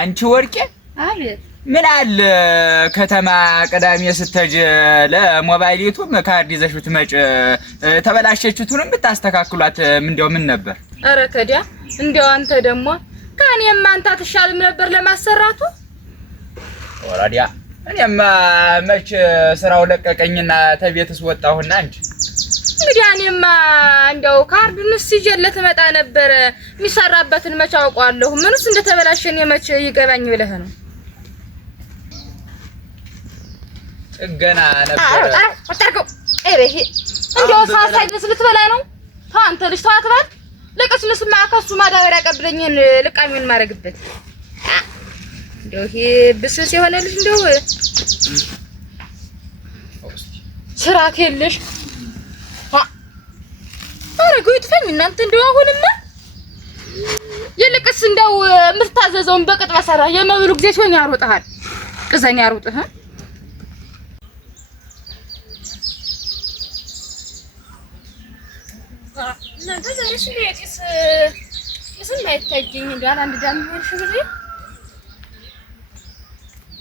አንቺ ወርቄ አቤት ምን አለ ከተማ ቀዳሚ ስትሄጂ ለሞባይሊቱም ካርድ ይዘሽ ብትመጭ ተበላሸችቱንም ብታስተካክሏት ምን ነበር? ኧረ ከዲያ እንደው አንተ ደግሞ ከኔም አንተ ተሻልም ነበር ለማሰራቱ። ወራዲያ እኔማ መች ስራው ለቀቀኝና ተቤትስ ወጣሁና እንጂ እንግዲህ እኔማ እንደው ካርዱንስ ይዤለት መጣ ነበር የሚሰራበትን መች አውቀዋለሁ። ምንስ እንደተበላሸኝ መች ይገባኝ ብለህ ነው? ገና ነበር አታርገው እሬ እንደው ሳይደስ ልትበላ ነው። አንተ ልጅ ተዋት ባል ለቀስልስማ ከሱ ማዳበሪያ ቀብለኝን ልቃሚውን ማረግበት እንደው ይሄ ብስስ የሆነ ልጅ እንደው ስራት የለሽ አረጋው ይጥፈኝ እናንተ እንደው አሁንማ የልቅስ እንደው ምርታዘዘውን በቅጥ በሰራ የመብሉ ጊዜ ሲሆን ያሮጣል ቅዘን ያሮጥህ እናንተ ዛሬስ ለየቲስ የስም አይታየኝ እንዳል አንድ ዳም ሆነ ሽብሬ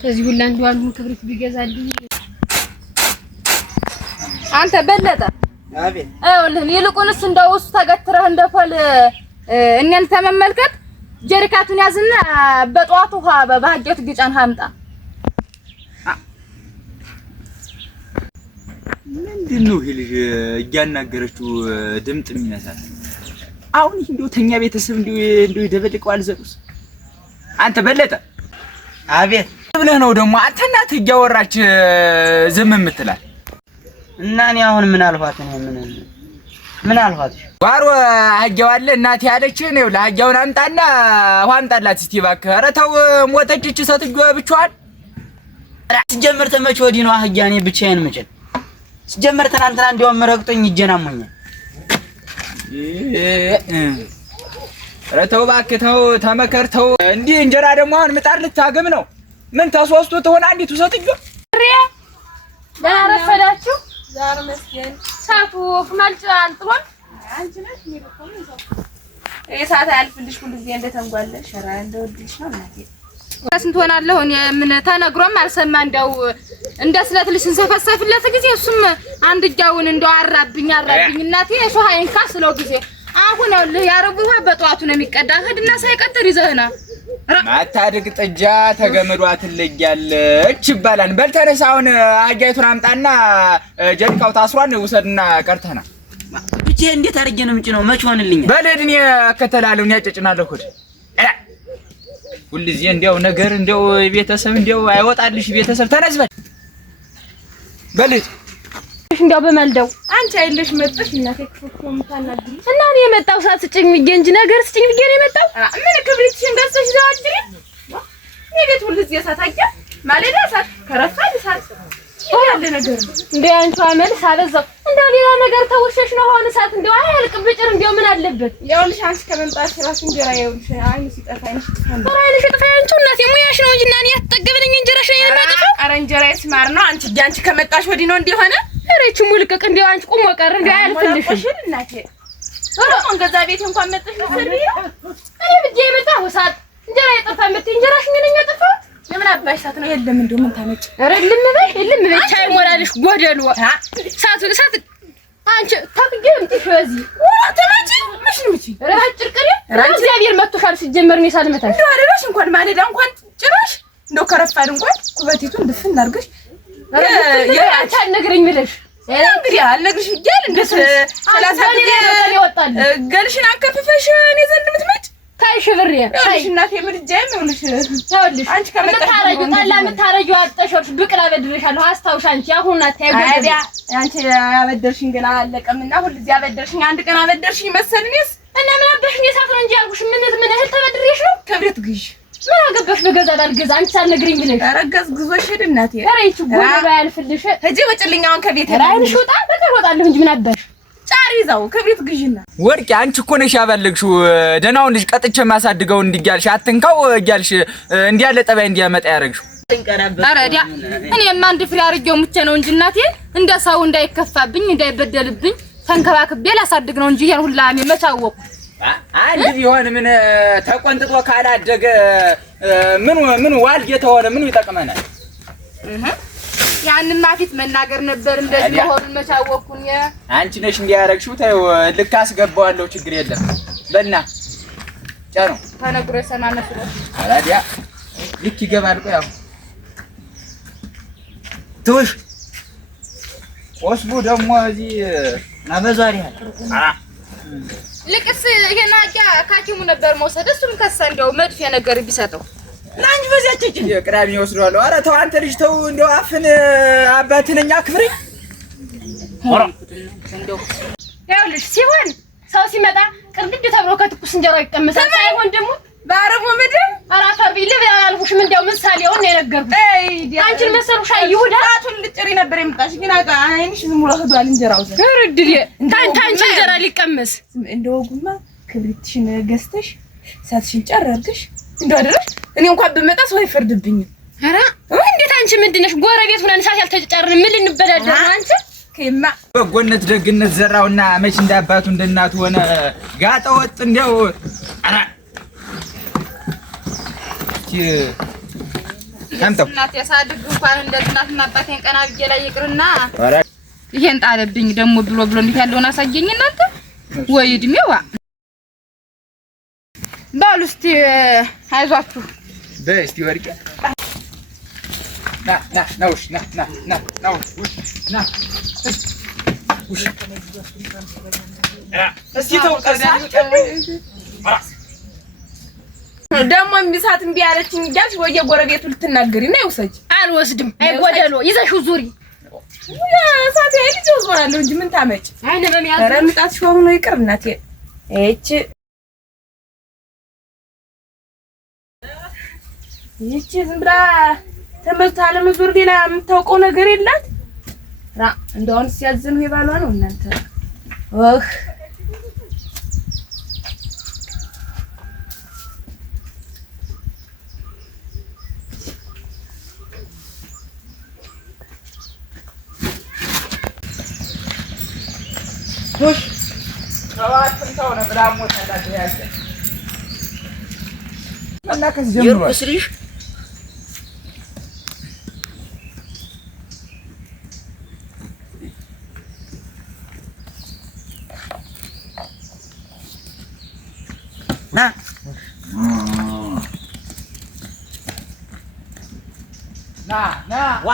ከዚህ ሁላ እንደው አንዱን ክብሪት ቢገዛልኝ አንተ በለጠ አቤት አይወልህ ይልቁንስ እንደው እሱ ተገትረህ እንደፈል እኛን ተመመልከት ጀሪካቱን ያዝና በጧቱ ውሃ በባህጀት ግጫን አምጣ። ምንድነው ይሄ ልጅ እያናገረችው ድምጥ የሚነሳት? አሁን እንደው ተኛ ቤተሰብ እንደው ይደበልቀዋል ዘሩስ። አንተ በለጠ አቤት ብለህ ነው ደግሞ አንተ እናት እያወራች ዝም የምትላል? እና እኔ አሁን ምን አልኋት ነው? ምን አልኋት? ጓሮ አህያዋለ እናት ያለች ነው። ለአህያውን አምጣና ውሃ አምጣላት እስቲ እባክህ። ኧረ ተው ሞተች እቺ ሰትጆ ብቻዋን። ሲጀመር ተመች ወዲህ ነው አህያ እኔ ብቻዬን ምጭል። ሲጀመር ትናንትና እንደውም ረግጦኝ ይጀናሙኛል። ኧረ ተው እባክህ ተው ተመከር ተው። እንዲህ እንጀራ ደግሞ አሁን ምጣድ ልታገም ነው። ምን ተሶስቱ ትሆን አንዲቱ ሰትጆ ለአረፈዳችሁ ዛሬ መስገን ሳቱ ፍማልጫ አንጥሏል። አንቺ ነሽ የሚልከው የሰዓት አያልፍልሽ ሁሉ ጊዜ እንደተንጓለሽ ሸራ እንደወድልሽ ነው እናቴ። ስንት ሆናለሁ እኔ ምን ተነግሮም አልሰማ እንደው እንደ ስለትልሽ እንሰፈሰፍለት ጊዜ እሱም አንድ እጃውን እንደው አራብኝ እናቴ እሱ ሃይንካ ስለው ጊዜ አሁን ያረቡህ በጧቱ ነው የሚቀዳ ሄድና ሳይቀጥር ይዘህና ማታድግ ጥጃ ተገመዷ ትለያለች ይባላል። በል ተነስ አሁን አህያይቱን አምጣና ጀሪካው ታስሯን ውሰድና ቀርተና ብቻ እንዴት አርጌ ነው ምጭ ነው መች ሆንልኝ? በለድ እኔ እከተላለሁ እኔ ያጨጭናለሁ እኮ ሁልጊዜ እንደው ነገር እንደው ቤተሰብ እንደው አይወጣልሽ ቤተሰብ ተነስ በለድ እንደው በመልደው አንቺ አይልሽ መጥሽ እናቴ ክፉም ታናግሪ እና እኔ የመጣው ሰዓት ስጭኝ ብዬ እንጂ ነገር ስጭኝ ብዬ ነው የመጣው። ምን ክብሪትሽን ገዝተሽ ዘዋድሪ የቤት ሁልጊዜ ሳታውቂ ማለዳ ሰዓት ከረፋድ ሰዓት ያለ ነገር እንዴ አንቺ አመል ሳበዛው እንደው ሌላ ነገር ተውሸሽ ነው አሁን ሰዓት እንደው አያልቅም ብጭር እንደው ምን አለበት ያውልሽ አንቺ ከመምጣት ራስ እንጀራ ያውልሽ አይንሽ ይጠፋይሽ አንቺ እናቴ ሙያሽ ነው እንጂ እና እኔ ያተጠገብልኝ እንጀራሽ ነው የማጠፋው። ኧረ እንጀራ ይስማር ነው አንቺ ከመጣሽ ወዲህ ነው እንዲሆነ እሬቹ ሙልቀቅ እንደው አንቺ ቆሞ ቀር እንደው አያልፍልሽ እናቴ ወራውን ገዛ ቤት እንኳን መጥተሽ ልትሰርቢ እኔ ብዬ የመጣው ሰዓት እንጀራ ይጠፋ መጥተሽ እንጀራሽ ምን ያጠፋው ለምን አባሽ ሰዓት ነው የለም እንደው ምን ታመጭ ኧረ ልም በይ ቻይ ሞራልሽ ጎደሉ ሰዓት አንቺ ታግገም ትፈዚ ተማጪ ምንሽ ኧረ አጭርቅሪ እግዚአብሔር መጥቶሻል ሲጀመር ነው ሳልመታሽ እንደው አደረሽ እንኳን ማለዳ እንኳን ጭራሽ እንደው ከረፋድ እንኳን ኩበቲቱን ድፍን አድርገሽ አንቺ አልነግረኝ ብለሽ እንግዲህ አልነግርሽ ይያል እንደ 30 ጊዜ ይወጣል ገልሽን አከፍፈሽ እኔ ዘንድ ምትመጭ ታይሽ ብሬ ታይሽ እናቴ ምርጃዬ ነውልሽ ታውልሽ አንቺ ከመጣሽ ታላ ምታረጁ አጥተሽሽ ብቅላ በድርሻለሁ አስታውሽ አንቺ አሁን አታይጎዳ አይዲያ አንቺ ያበደርሽኝ ገና አለቀምና ሁሉ እዚህ ያበደርሽኝ አንድ ቀን አበደርሽኝ መሰልኝስ እና ምን አበሽኝ ሰዓት ነው እንጂ ያልኩሽ ምን እህል ተበድሬሽ ነው ክብረት ግዥ ምን አገባሽ በገዛ ዳልገዛ አንቺ ሳልነግሪኝ ብለሽ አረጋዝ ጉዞሽ ሄድ እናቴ አሬቹ ጎራ ያልፍልሽ ሂጂ ወጭልኛውን ከቤት ራይሽ ወጣ በቀር ወጣለሁ እንጂ ምን አባሽ ጫሪ ይዛው ከቤት ግዢና ወርቂ አንቺ እኮ ነሽ ያባልግሽው ደናውን ልጅ ቀጥቼ ማሳድገው እንዲያልሽ አትንካው እያልሽ እንዲያለ ጠባይ እንዲያመጣ ያረግሽው አረዲያ እኔማ አንድ ፍሬ አርጌው ሙቼ ነው እንጂ እናቴ እንደ ሰው እንዳይከፋብኝ እንዳይበደልብኝ ተንከባክቤ ላሳድግ ነው እንጂ ያን ሁላ እኔ መቻወቁ አንድ ቢሆን ምን ተቆንጥጦ ካላደገ ምን ዋልጌ ተሆነ ምን ይጠቅመናል? ያንን ማፊት መናገር ነበር እንደዚህ መሆኑን መቻወኩኝ። አንቺ ነሽ እንዲያረግሽው ተይው ልክ አስገባዋለሁ ችግር የለም በእና ጫኑ ተነግሮ ሰማነሱ አላዲያ ልክ ይገባል ቆይ ያው ትውሽ ወስቡ ደግሞ እዚህ አበዛሪ አለ ልቅስ ይሄን አቂያ ካኪሙ ነበር መውሰድ እሱም ከሳ እንደው መድፍ ነገር ቢሰጠው ላንጅ በዚያች እጅ ቅዳሜ ወስደዋለሁ። ኧረ ተው አንተ ልጅ ተው እንደው አፍን አባትነኛ ክብሬ ሆራ እንደው ያውልሽ ሲሆን ሰው ሲመጣ ቅርድድ ተብሎ ከትኩስ እንጀራ ይቀመሳል። ሳይሆን ደግሞ ባረቡ ምድር አራፈር ቢል ያላልኩሽም እንደው ምሳሌውን ነው የነገርኩሽ። አንቺን መሰሉሽ አይሁዳ አቱን ልጭሪ ነበር የምጣሽ ግን አቃ አይንሽ ዝም ብሎ ሄዷል እንጀራው ዘ ረድል ታንቺ እንጀራ ሊቀመስ እንደውጉማ ክብሪትሽን ገዝተሽ ሳትሽን ጨረርግሽ እንደው አደረሽ እኔ እንኳን ብመጣ ሰው አይፈርድብኝም። ኧረ እንዴት አንቺ ምንድነሽ ጎረቤት ሆነን ሳት ያልተጨረርን ምን ልንበዳደር ነው አንቺ ከማ በጎነት ደግነት ዘራውና መች እንዳባቱ እንደናቱ ሆነ ጋጠ ወጥ እንደው አራ አንተ እናት ያሳድግ እንኳን እንደናትና አባቴን ቀና ብዬ ላይ ይቅርና ይሄን ጣለብኝ ደግሞ ብሎ እንዴት ያለውን አሳየኝ እናንተ ወይ እድሜዋ ባሉ እስቲ አይዟችሁ በስቲ ወርቄ ና ውሽ ና ውሽ እስቲ ተው ቀርሳ ደግሞ ሚሳት እምቢ አለችኝ እያልሽ ወየ ጎረቤቱ ልትናገሪ ነው ይውሰጂ አልወስድም አይጎደሎ ይዘሽው ዙሪ ያ ሳት ልጅ ወዝዋለሁ እንጂ ምን ታመጭ አይነ በሚያዝ ረምጣት ሾው ነው ይቅር እናቴ ይቺ ዝም ብላ ተመልታ ለመዞር ሌላ የምታውቀው ነገር የላት ራ እንደውን ሲያዝኑ የባሏ ነው እናንተ ቶሽ ሰዋትን ተው ነው ብላ ሞታላት ያዘ እና ከዚህ ጀምሮ ይርኩስልሽ ና ዋ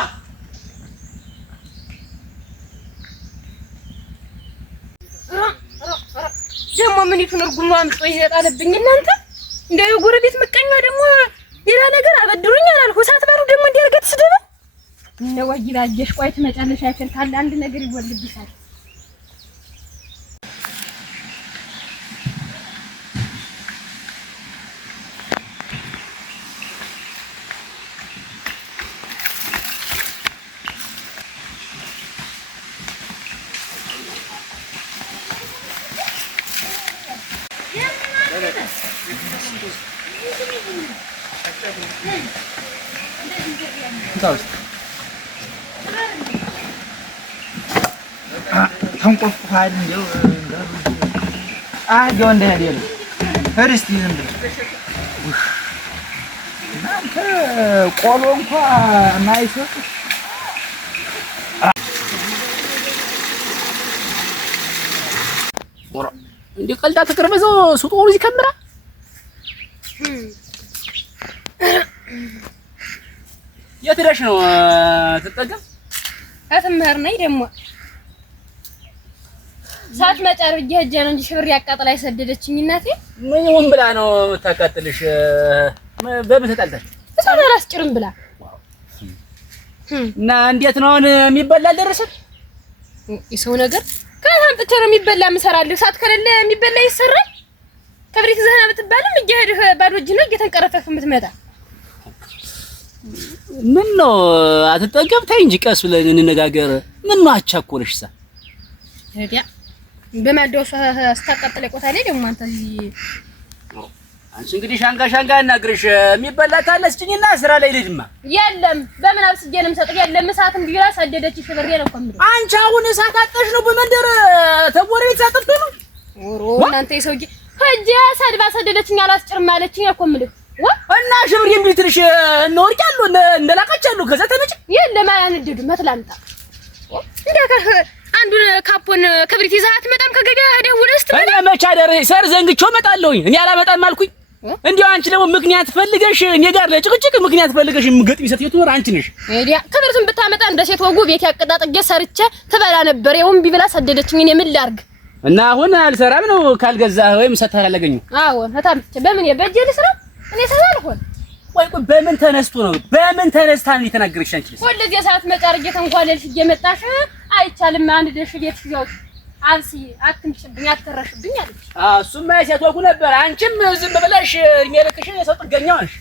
ደግሞ ምን ይቱን እርጉም አምጦ ይሄዳልብኝ እናንተ እንደው የጎረቤት ምቀኛ ደግሞ ሌላ ነገር አበድሩኝ አላልኩ ሳትበሩ ደግሞ እንዲያርገት ስደበ ነው ወይላጀሽ ቆይ ትመጫለሽ አይፈል ካለ አንድ ነገር ይወልብሻል ተንቆፍቋል እንደው አጆ እንደሄደ ፈርስቲ ዝም ብለህ እናንተ ቆሎ እንኳን ማይሰጥ ወራ እንዴ ቀልዳ ተቀርበዘው ሱጦሩ ይከምራ የትረሽ ነው ተጠቀም አትመር ነኝ ደግሞ ሳት መጫር ሄጄ ነው እንጂ ሽብር ያቃጥላ አይሰደደችኝ እናቴ ምን ይሁን ብላ ነው የምታቃጥልሽ በምን ተጣልታሽ እሷን አላስጭርም ብላ እና እንዴት ነው አሁን የሚበላ ደረሰ የሰው ነገር ካንተ ነው የሚበላ ምሰራልህ ሳት ከሌለ የሚበላ ይሰራል ከብሪት ዘህና ብትባልም እየሄድህ ባዶ እጅ ነው እየተንቀረፈህ የምትመጣ ምን ነው አትጠገብ ታይ እንጂ ቀስ ብለን እንነጋገር ምን ነው አቻኮለሽሳ ሄዲያ በማደው ስታቃጥለ ቆታለኝ ደግሞ አንተ አንቺ እንግዲህ ሻንጋ እናግርሽ የሚበላ ታለስጭኝና ስራ ላይ ልጅማ የለም በምን አብስጄንም ሰጥህ የለም እሳትም ቢራ ሰደደች ሽብሬ ነው ኮምዶ አንቺ አሁን እሳት አጥተሽ ነው በመንደር ተጎረቤት ሳጥተሽ ነው ኦሮ እናንተ ይሰውጂ ሂጅ ሰድባ ሰደደችኝ አላስጭርም አለችኝ እኮ የምልህ እና ሽብር የሚትልሽ እንወርጃለሁ እንደላቀቻለሁ ከዛ ተነጭ የለም አያንድዱ መትላምጣ አንዱን ካፖን ክብሪት ይዘሃት መጣም ከገበያ ደውለህ እስቲ እኔ መቻ ደረ ሰር ዘንግቼው መጣለሁኝ እኔ አላመጣም አልኩኝ እንዴው አንቺ ደግሞ ምክንያት ፈልገሽ እኔ ጋር ለጭቅጭቅ ምክንያት ፈልገሽ የምገጥሚ ሴት የትኖር አንቺ ነሽ እንዴ ክብሪቱን ብታመጣ እንደ ሴት ወጉ ቤት ያቀጣጥጌ ሰርቼ ትበላ ነበር ይሁን ቢብላ ሰደደችኝ እኔ ምን ላርግ እና አሁን አልሰራም ነው ካልገዛ ወይም ሰተህ አላገኙ አዎ ታምጭ በምን የበጀል ስራ እኔ ሰላልሆን ቆይ በምን ተነስቶ ነው በምን ተነስታ ነው የተናገረሽ አንቺ ወለዚህ ሰዓት መጫርጌ ተንኳለልሽ እየመጣሽ አይቻልም አንድ ደሽ ቤት ይዘው አንሲ አትምጭብኝ አትረሽብኝ አለች እሱማ የሴት ወጉ ነበር አንቺም ዝም ብለሽ የሚያለቅሽን የሰው ጥገኛው ነሽ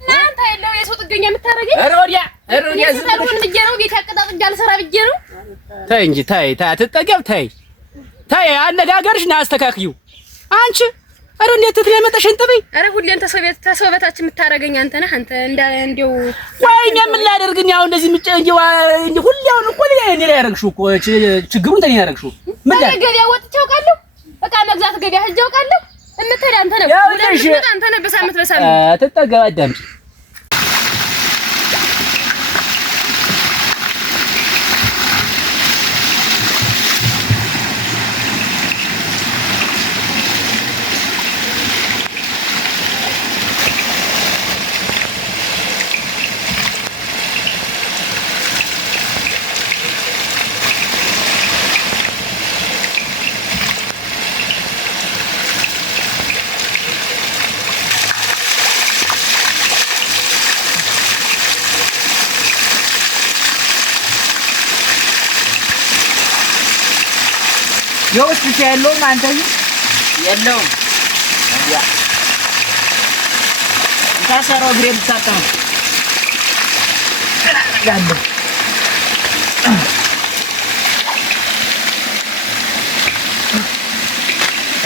እናንተ የለው የሰው ጥገኛ የምታረገኝ ሮዲያ ዝም ብለሽ ነው ቤት ያቀጣጥጃ አልሰራ ብዬ ነው ተይ እንጂ ተይ አትጠገብ ተይ አነጋገርሽ ነው አስተካክዩ አንቺ አረ እንዴት ትለመጠሽ እንጥበይ አረ ሁሌን ተሰው በታች የምታረገኝ አንተ ነህ አንተ እንደው ወይኔ ምን ላደርግኝ አሁን እንደዚህ እንደ ሁሌው ነው ቆል እኔ ላይ ያረግሽው እኮ ችግሩን ተኔ ያረግሽው ምን ላይ ገበያ ወጥቼ አውቃለሁ በቃ መግዛት ገበያ ሄጄ አውቃለሁ እምትሄድ አንተ ነህ ወደ አንተ ነህ በሳምንት ትጠገብ አዳምጪ የውስጥ ያለውም አንተ የለውም ያ ታሰረው ግሬም ታጣው ያለው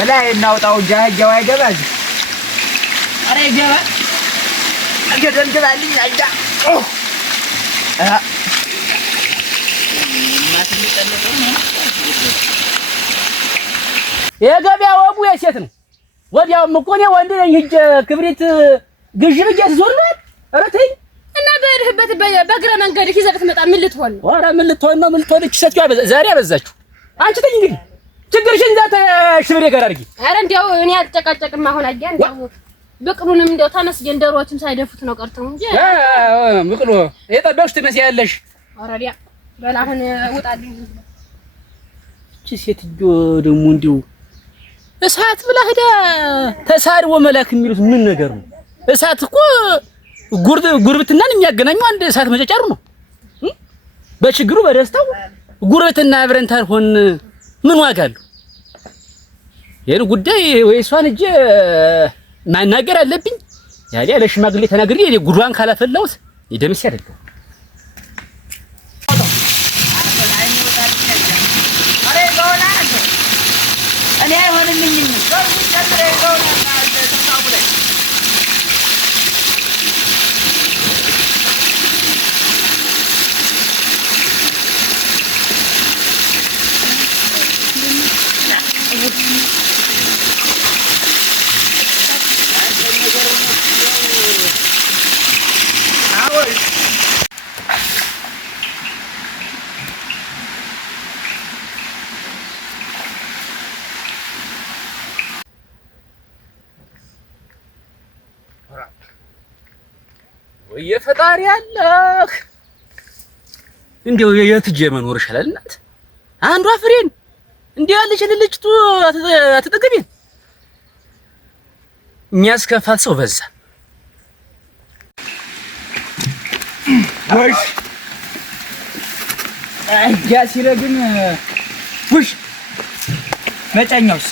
ላይ እናውጣው ጃጃው አይገባል አረ ይገባ አገደል ገባልኝ አይዳ ማትም ተነጠው ነው የገበያ ወጉ የሴት ነው ወዲያውም እኮ ነው ወንድ ነኝ ሂጅ ክብሪት ግዥ ብዬ ትዞር ነው ኧረ ተይ እና በርህበት በእግረ መንገድ ይዘህ ብትመጣ ምን ልትሆን ነው ኧረ ምን ልትሆን ነው ምን ልትሆን እቺ ዛሬ አበዛችሁ አንቺ ተይ እንግዲህ ችግርሽን ዛተ ሽብሬ ጋር አድርጊ ኧረ እንዲያው እኔ አልጨቃጨቅም አሁን አያ እንዲያው ብቅሉንም እንዲያው ተመስገን ደሮዎችም ሳይደፉት ነው ቀርተው እንጂ ብቅሉ የጠበቅሽ ትመስያለሽ ኧረ ዲያ በል አሁን ውጣልኝ እቺ ሴትዮ ደግሞ እንዲሁ እሳት ብላ ሄዳ ተሳድቦ መላክ የሚሉት ምን ነገር ነው እሳት እኮ ጉርብትናን የሚያገናኙ አንድ እሳት መጨጨሩ ነው በችግሩ በደስታው ጉርብትና አብረን ታልሆን ምን ዋጋ አለው ይሄን ጉዳይ ወይ እሷን እጄ ማናገር አለብኝ ያለ ለሽማግሌ ተናግሬ እኔ ጉዷን ካላፈላውት ይደምስ ያደርጋል እኔ አይሆንልኝም ሰው ይጨምረ ይሆናል ተሳውለኝ የፈጣሪ አላህ እንዴው የትጄ መኖር ይሻላል እናት አንዷ ፍሬን እንዴ ያለች ልጅቱ አትጠገቢን የሚያስከፋት ሰው በዛ ወሽ አያ ሲረግም ውሽ መጫኛውስ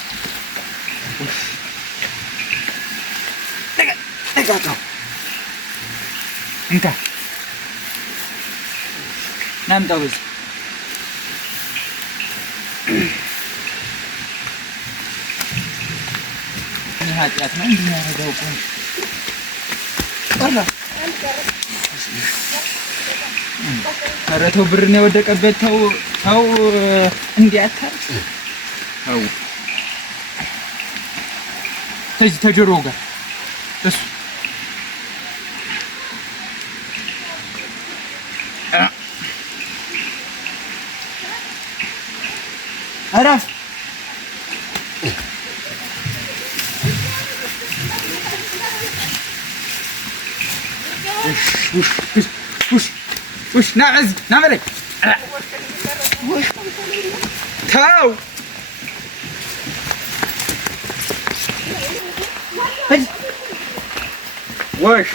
ተጋጋው እንካ ናምጣው በዚህ ኃጢአት ነው እንዲያረጋው ቆይ አላ ኧረ ተው ብር ነው የወደቀበት ተው እንዲያታርቅ ተው ተዚህ ተጀሮው ጋር እሱ አራፍ وش نعز نعملك وش تاو وش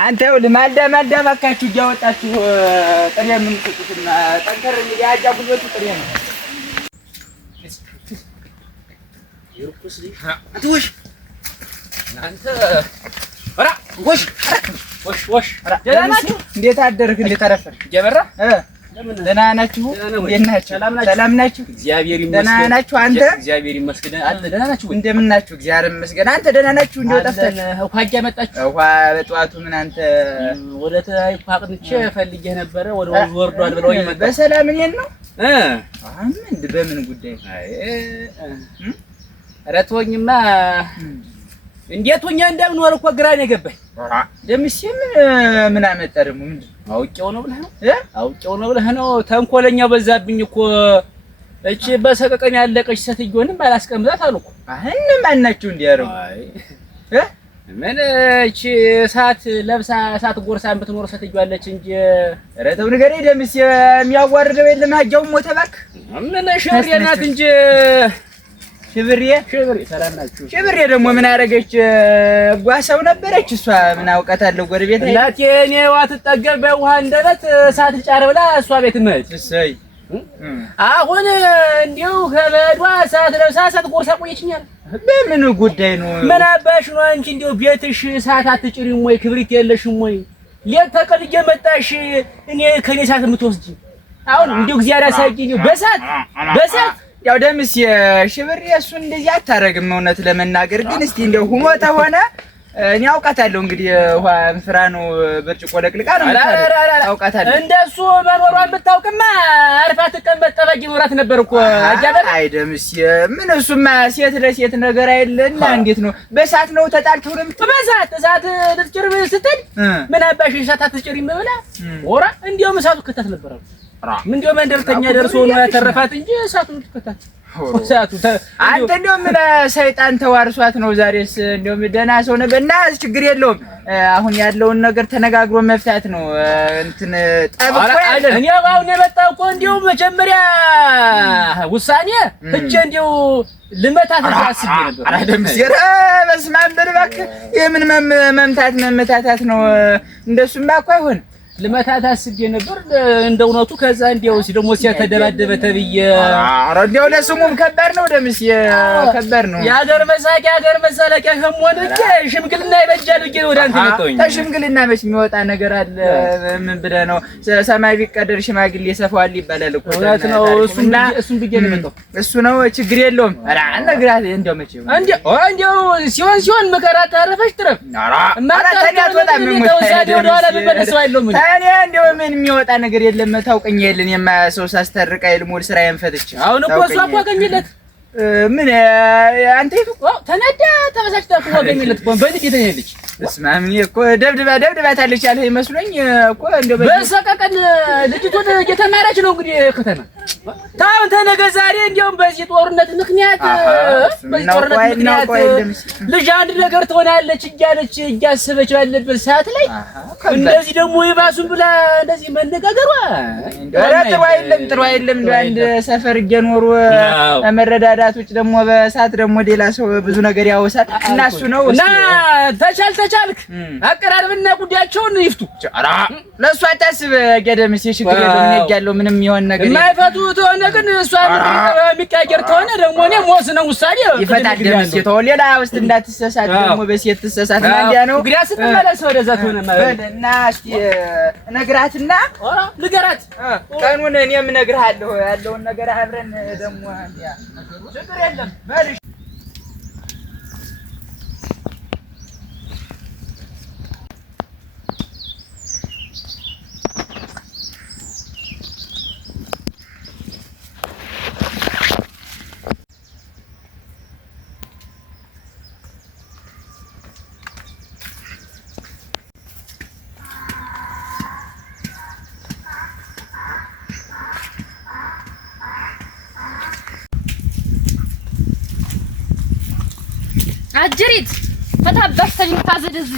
አንተ ማልዳ ባካችሁ እያወጣችሁ ጥሬ የምትጡትና ጠንከር እንግዲህ አጃ ጉልበቱ ጥሬ ነው። ይርኩስ ልጅ አትወሽ እናንተ ኧረ ወሽ ደህና ናችሁ? እንዴት አደርክ? እንዴት አረፈርክ? ጀበራ ደህና ናችሁ? እንዴት ናችሁ? ሰላም ናችሁ? እግዚአብሔር ይመስገን። ደህና ናችሁ? አንተ እግዚአብሔር ይመስገን። አንተ ደህና ናችሁ? እንደምን ናችሁ? እግዚአብሔር ይመስገን። አንተ ደህና ናችሁ? እንደው ጠፍታችሁ ውሃ እያመጣችሁ ውሃ በጠዋቱ ምን አንተ ወደ ታይ ፋቅንቼ ፈልጌህ ነበረ ወደ ወርዷል ብለው ይመጣ በሰላም እኔን ነው ምን በምን ጉዳይ ኧረ ተወኝማ እንዴት ሆኜ እንደምኖር እኮ ግራ ነው የገባኝ። ደምሴ ምን አመጣ ደግሞ ምንድን ነው? አውቄው ነው ብለህ ነው? አውቄው ነው ብለህ ነው? ተንኮለኛው በዛብኝ እኮ እቺ በሰቀቀን ያለቀች ሴትዮንም አላስቀምጣት አሉ እኮ። አሁን ማን ናቸው እንዲያረው? አይ ምን እቺ ሰዓት ለብሳ ሰዓት ጎርሳ የምትኖር ሴትዮ አለች እንጂ ኧረ ተው ንገረኝ። ደምሴ የሚያዋርደው የለም አጃው ሞተ እባክህ። ምን ሽብሬ ናት እንጂ ሽብሬ ሰላም ናችሁ? ሽብሬ ደግሞ ምን አደረገች? ጓሳው ነበረች እሷ ምን አውቃታለሁ። ጎረቤት እናቴ እኔ ዋት ተጠገብ በውሃ እንደበት ሰዓት ጫር ብላ እሷ ቤት መት እሰይ አሁን እንዲው ከበዷ ሰዓት ለብሳ ሰዓት ጎርሳ ቆየችኛል። በምን ጉዳይ ነው? ምን አባሽ ነው አንቺ እንዲው ቤትሽ ሰዓት አትጭሪም ወይ? ክብሪት የለሽም ወይ? ሌት ተቀን እየመጣሽ እኔ ከኔ ሰዓት የምትወስጂ አሁን እንዲው እግዚአብሔር ያሳየኝ በሰዓት ያው ደምስ የሽብሬ እሱን እንደዚህ አታረግም። እውነት ለመናገር ግን እስቲ እንደው ሁሞ ተሆነ እኔ አውቃታለሁ። እንግዲህ ውሃ እንፍራ ነው ብርጭቆ ለቅልቃ ነው አውቃታለሁ። እንደሱ መኖሯን ብታውቅማ አርፋ ተቀመጥ ጠባቂ ኖራት ነበር እኮ አጃበር። አይ ደምስ ምን እሱማ ሴት ለሴት ነገር አይደለና እንዴት ነው በሰዓት ነው ተጣልተው ነው በሰዓት እሳት ልትጭር ስትል ምን አባሽ እሳት አትጭሪም ብላ ወራ እንዲያው እሳቱ ከተት ነበር ምን እንደው መንደርተኛ ደርሶ ነው ያተረፋት እንጂ እሳቱን ልትከታት እሳቱ አንተ እንደው ምን ሰይጣን ተዋርሷት ነው። ዛሬስ እንደው ደህና ሰው ነበርና ችግር የለውም። አሁን ያለውን ነገር ተነጋግሮ መፍታት ነው። እንትን ጠብቆ አይደል እኔ አሁን የመጣው እኮ እንደው መጀመሪያ ውሳኔ እጄ እንደው ልመታት አስቤ ነበር። አረ ደምስ የረ በስመ አብ እባክህ የምን መምታታት ነው? እንደሱማ እኮ አይሆን ልመታት አስቤ ነበር እንደው እውነቱ። ከዛ እንዲያው ደግሞ ሲያተደባደበ ተብዬ ኧረ እንዲያው ለስሙም ከባድ ነው። ደምስ ከባድ ነው። የሀገር መሳለቂያ ከመሆንክ ሽምግልና ይበጃል ብዬ ወደ አንተ መጣሁኝ። ተሽምግልና መች የሚወጣ ነገር አለ? ምን ብለህ ነው? ሰማይ ቢቀደር ሽማግሌ ሰፋዋል ይባላል እኮ። እውነት ነው። እሱን ብዬ ነው የመጣሁ። እሱ ነው ችግር የለውም። ኧረ አነግራት እንደው መቼ እንዲያው ሲሆን መከራ ታረፈሽ ትረፍ ማታውቀው ምን ተወሳደ ወደ ኋላ በመለሰው አይደለም እኔ እንደው ምን የሚወጣ ነገር የለም። ታውቀኝ የለን የማያሰው ሳስተርቅ አይልሞል ስራዬን ፈትቼ አሁን እኮ እሷ እኮ አገኘለት ምን አንተ ተነዳ ተበሳጭታ እኮ አገኘለት እኮ በዚህ የተኛለች እስማም እኔ እኮ ደብድባታለች ያለህ ይመስሎኝ እኮ እንደው በሰቀቀን ልጅቱን እየተማረች ነው እንግዲህ ከተማ ታውን ተነገ ዛሬ እንደውም በዚህ ጦርነት ምክንያት ልጅ አንድ ነገር ትሆናለች እያለች እያሰበች ባለበት ሰዓት ላይ እንደዚህ ደግሞ ይባሱን ብላ እንደዚህ መነጋገሯ ጥሩ አይደለም። እንደው አንድ ሰፈር እየኖሩ መረዳዳት ውጭ ደግሞ በሰዓት ደግሞ ሌላ ሰው ብዙ ነገር ያወሳል እና እሱ ነው እና ተቻልክ አቀራርብና ጉዳያቸውን ይፍቱ። ኧረ ለእሱ አታስብ ገደምስ የሽግር ያለው ምንም ይሆን ነገር የማይፈቱ ተሆነ ግን እሷ የሚቀያየር ተሆነ ደግሞ እኔ ወስነው ውሳኔ ይፈታል። ደምስ የተው ሌላ ውስጥ እንዳትሰሳት ደግሞ በሴት ትሰሳት እንዲያ ነው እንግዲህ ስትመለስ ወደዛ ተሆነ ማለት እና እስቲ ነግራትና ልገራት ቀኑን እኔም እነግርሃለሁ ያለውን ነገር አብረን ደግሞ ያ ችግር የለም በልሽ አጅሪት ፈታባሽ ታዘደዝጂ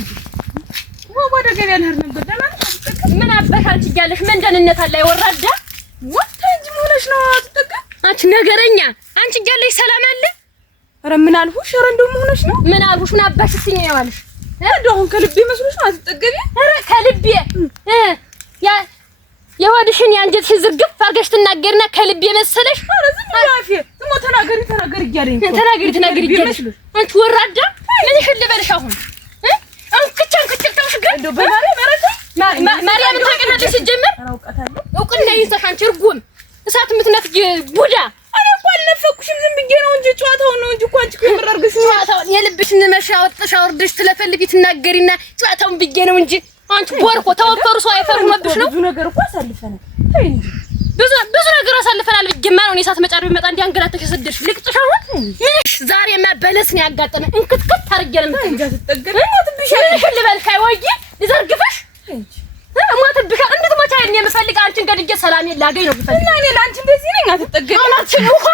ወደ ገበያ ልሄድ ነበር ደህና ምን አባሽ አንቺ እያለሽ መንደንነት አለ አይወራዳ ወጣኝ ሆነሽ ነው አትጠቀም አንቺ ነገረኛ አንቺ እያለሽ ሰላም አለ ኧረ ምን አልሁሽ ኧረ እንደውም ሆነሽ ነው ምን አልሁሽ ምን አባሽ እስኝ ያዋልሽ እንደውም ከልቤ መስሎሽ ነው አትጠገቢ ኧረ ከልቤ ያ የወድሽን ያንጀትሽ ዝርግፍ አርገሽ ትናገርና ከልቤ መሰለሽ ኧረ ዝም ያፊ ዝም ተናገሪ እያለኝ ተናገሪ እያለሽ አንቺ ወራዳ ምን ይሽል ልበልሽ አሁን አንክቻን ከተልታሽ ግን እንደው ማርያም ተቀናለሽ ሲጀመር አውቃታለሁ እውቅና ይሰሽ አንቺ እርጉም እሳት ምትነት ቡዳ እኔ እኮ አልነፈኩሽም ዝም ብዬ ነው እንጂ ጨዋታው ነው እንጂ እኮ አንቺ ከመር አርገሽ ጨዋታው የልብሽን መሻወጥሽ አውርደሽ ትለፈልጊ ትናገሪና ጨዋታውን ብዬ ነው እንጂ አንቺ ቦርኮ ተወፈሩ ሰው አይፈርሙብሽ ነው ብዙ ነገር እኮ አሳልፈናል ተይ እንጂ ብዙ ነገር አሳልፈናል ብዬማ ነው እኔ እሳት መጫር ቢመጣ እንዲያንገላተሽ ሰደሽ ልቅጥሽ አሁን ምንሽ ዛሬማ በለስን ያጋጠመ እንክትክት አርገለም እንጃ ትጠገብ ሞትብሽ ልበልካይ ወይ ልዘርግፈሽ ሞትብሽ እንዴት ሞቻ የምፈልግ አንቺን ገድጄ ሰላሜን ላገኝ ነው ብፈልግ እና እኔ ላንቺ እንደዚህ ነኝ አትጠገብ አንቺ ውሃ